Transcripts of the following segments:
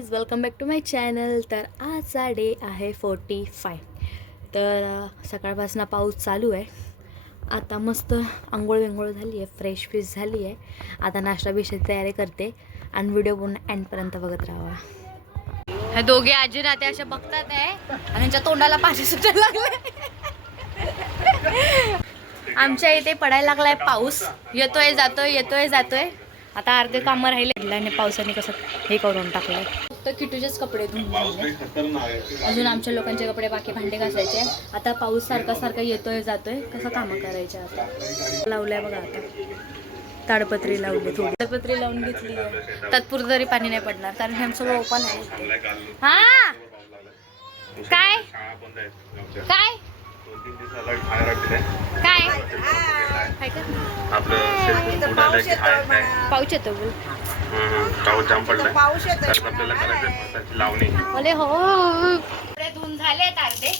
Guys, welcome back to my channel. तर आजचा day आहे 45. तर सकाळपासून पाऊस चालू आहे. आता मस्त आंघोळ विंघोळ झाली आहे, फ्रेश फ्रेश झाली आहे. आता नाश्ता बिष्टाची तयारी करते आणि व्हिडिओ पूर्ण एंडपर्यंत बघत राहा. हे दोघे आजी राहते असे बघतात आहे आणि त्यांच्या तोंडाला पाणी सुटायला लागले. आमच्या इथे पडायला लागलाय पाऊस, येतोय जातोय येतोय जातोय. आता अर्धे कामं राहिले आणि पावसाने कसं हे करून टाकलंय. फक्त किटूचेच कपडे धुवून झाले, अजून आमच्या लोकांचे कपडे बाकी भांडे घासायचे. आता पाऊस सारखा सारखा येतोय जातोय, कसं कामं करायचे. आता लावलंय बघा, आता ताडपत्री लावली, थोडी ताडपत्री लावून घेतली आहे. तात्पुरतं तरी पाणी नाही पडणार कारण हे सगळं ओपन आहे. हा काय काय पाऊच येतो बोल. अरे हो, धुवून झाले अर्धे,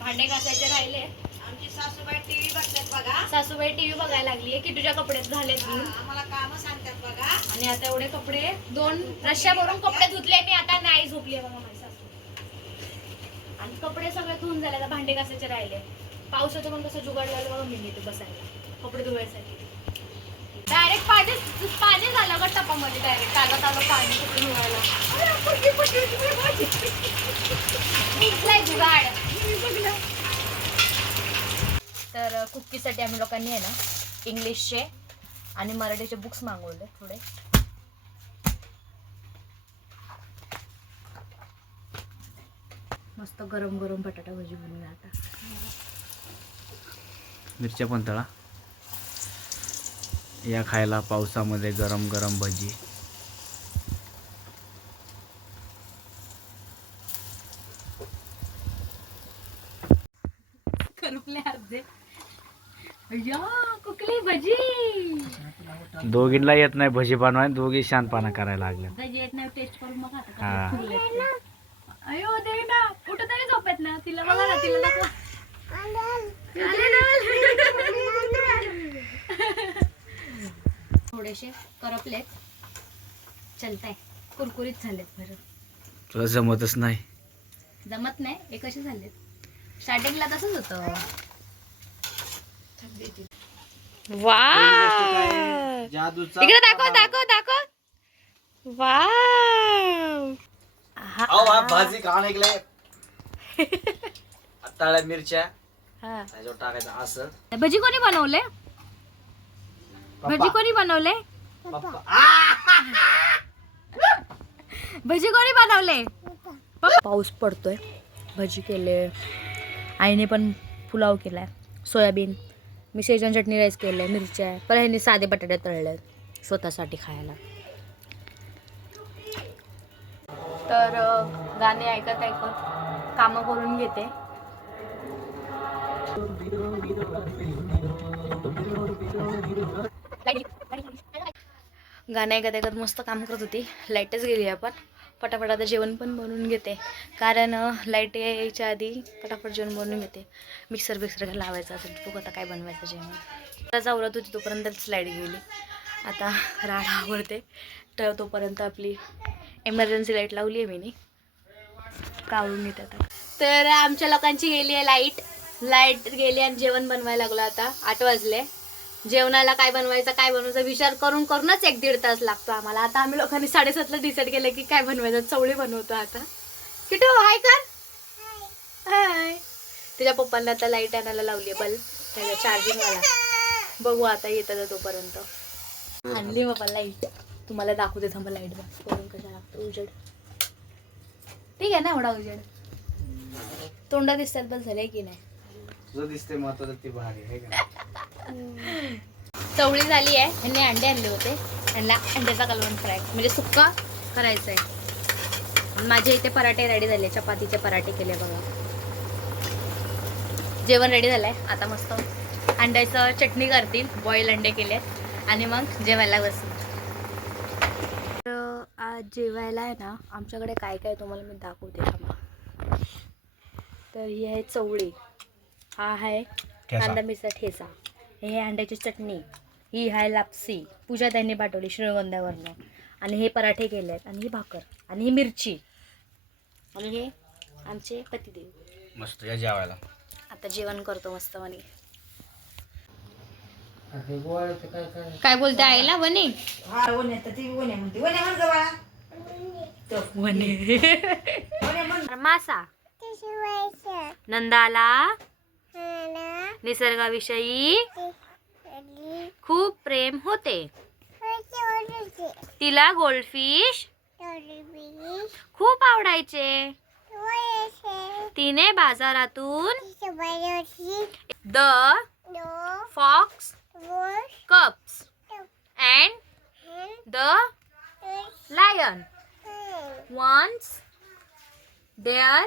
भांडे घासायचे राहिले. आमची सासूबाई टीव्ही बघतात बघा. सासूबाई टीव्ही बघायला लागली की तुझ्या कपडे झाले धुवून, आम्हाला काम सांगतात बघा. आणि आता एवढे कपडे, 2 रश्या भरून कपडे धुतले मी. आता नाही झोपली बघा माझी सासू. आणि कपडे सगळे धुवून झाले, आता भांडे घासायचे राहिले. पावसाचं पण कसं जुगाड लागलं बघा. मी इथे बसायला कपडे धुवायसाठी डायरेक्ट पाणी झालं का टपामध्ये, डायरेक्ट कागद आलं पाणी कपडे धुवायला. जुगाड. तर कुकीसाठी आम्ही लोकांनी आहे ना इंग्लिशचे आणि मराठीचे बुक्स मागवले थोडे. मस्त गरम गरम बटाटा भजी बनवूया आता. मिरच्या पण तळा या खायला पावसामध्ये गरम गरम भजी. करपले अर्धे. या कुकली भजी. दोघींना येत नाही भजी बनवाय, दोघी शांतपणा करायला लागल्या. भजी येत नाही, टेस्ट करून बघा आता. अयो दे ना, कुठं तरी झोपेत ना तिला, बघा ना तिला दाखवा. थोडेसे करपलेत, चलताय, कुरकुरीत झालेत. बरं तुला जमतच नाही. जमत नाही, हे कसे झालेत. स्टार्टिंगला तसंच होतं. वाव, इकडे दाखव दाखव दाखव. वाव, भाजी का निघले. तळ्या मिरच्या टाकायचं असं. भजी कोणी बनवले? भजी कोणी बनवले? भजी कोणी बनवले? पाऊस पडतोय, भजी केले. आईने पण पुलाव केलाय, सोयाबीन. मी शेजवान चटणी राईस केलंय, मिरच्या. पण ह्यांनी साधे बटाटे तळले स्वतःसाठी खायला. तर गाणे ऐकत ऐकत कामं करून घेते. गाणं ऐकत ऐकत मस्त काम करत होती. लाईटच गेली आहे, पण पटापट आता जेवण पण बनवून घेते. कारण लाईट यायच्या आधी पटापट जेवण बनवून घेते. मिक्सर लावायचं असेल बघ आता काय बनवायचं जेवण. आता आवरत होती तोपर्यंतच लाईट गेली. आता राड आवडते तर तोपर्यंत आपली एमर्जन्सी लाईट लावली आहे मी, काढून घेते आता. तर आमच्या लोकांची गेली आहे लाईट गेली आणि जेवण बनवायला लागलं. आता 8 वाजले. जेवणाला काय बनवायचा विचार करूनच 1-1.5 तास लागतो आम्हाला. आता आम्ही लोकांनी 7:30ला डिसाईड केलं की काय बनवायचं. चवळी बनवतो आता. किटू हाय कर. हाय. तुझ्या पप्पांना आता लाईट आणायला लावली आहे, बल्ब त्याचा चार्जिंगवाला. बघू आता येतं तोपर्यंत. आणली बाबा लाईट, तुम्हाला दाखवते थांबा. लाईट करून कशा लागतो उजेड. ठीक आहे ना, एवढा उजेड. तोंड दिसतात बस झाले की नाही. तुझं दिसते महत्वाचं ती भारी आहे का. चवळी झाली आहे. ह्यांनी अंडे आणले होते, ह्यांना अंड्याचा कालवण फ्राय म्हणजे सुक्का करायचा आहे. माझे इथे पराठे रेडी झाले, चपातीचे पराठे केले बघा. जेवण रेडी झालंय. आता मस्त अंड्याचं चटणी करतील, बॉईल अंडे केलेत आणि मग जेवायला बसू. तर आज जेवायला आहे ना आमच्याकडे काय काय तुम्हाला मी दाखवते थांबा. तर ही आहे चवळी, हा आहे कांदा मिरचा ठेचा, हे अंड्याची चटणी, ही आहे लापसी, पूजा त्यांनी पाठवली श्रीगोंद्यावरनं. आणि हे पराठे केले आहेत आणि ही भाकर आणि ही मिरची आणि हे आमचे पतिदेव. मस्त या जेवायला. आता जेवण करतो मस्त म्हणे. काय बोलते आईला वने मासा नंदाला निसर्गाविषयी खूप प्रेम होते. तिला गोल्डफिश खूप आवडायचे. तिने बाजारातून the fox cubs and the lion once there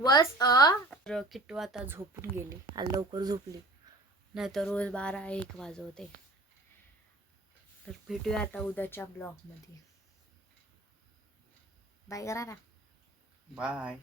was a. Kittu आता झोपून गेली. आज लवकर झोपली, नाही तर रोज 12-1 वाजवते. तर भेटूया आता उद्याच्या ब्लॉगमध्ये. बाय करा ना. बाय.